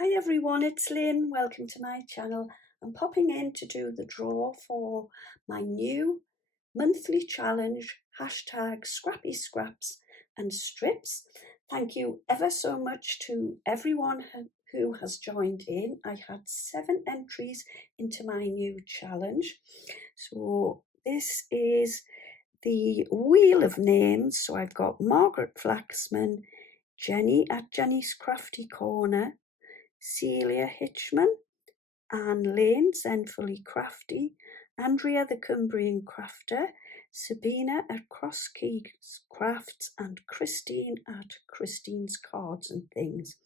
Hi everyone, it's Lynn. Welcome to my channel. I'm popping in to do the draw for my new monthly challenge, hashtag Scrappy Scraps and Strips. Thank you ever so much to everyone who has joined in. I had 7 entries into my new challenge. So this is the wheel of names. So I've got Margaret Flaxman, Jenny at Jenny's Crafty Corner, Celia Hitchman, Anne Lane, Zenfully Crafty, Andrea the Cumbrian Crafter, Sabina at Cross Keys Crafts, and Christine at Christine's Cards and Things.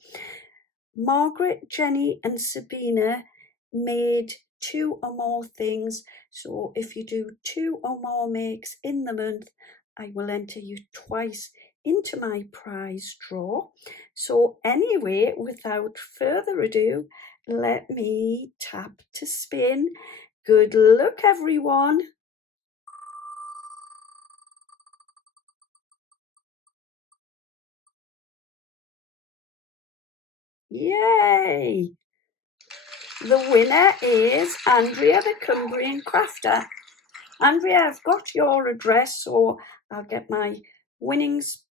Margaret, Jenny and Sabina made 2 or more things, so if you do 2 or more makes in the month, I will enter you twice into my prize draw. So anyway, without further ado, let me tap to spin. Good luck, everyone. Yay! The winner is Andrea the Cumbrian Crafter. Andrea, I've got your address, so I'll get my winnings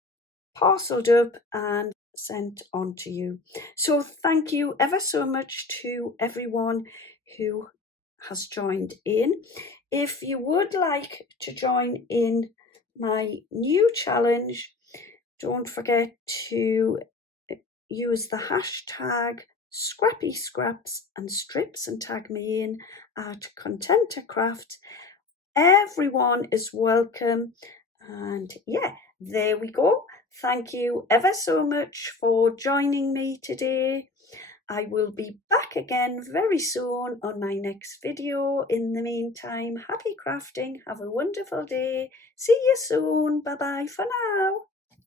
parcelled up and sent on to you. So thank you ever so much to everyone who has joined in. If you would like to join in my new challenge, don't forget to use the hashtag Scrappy Scraps and Strips and tag me in at Contenta Craft. Everyone is welcome, and yeah, there we go. Thank you ever so much for joining me today. I will be back again very soon on my next video. In the meantime, happy crafting, have a wonderful day, see you soon, bye bye for now.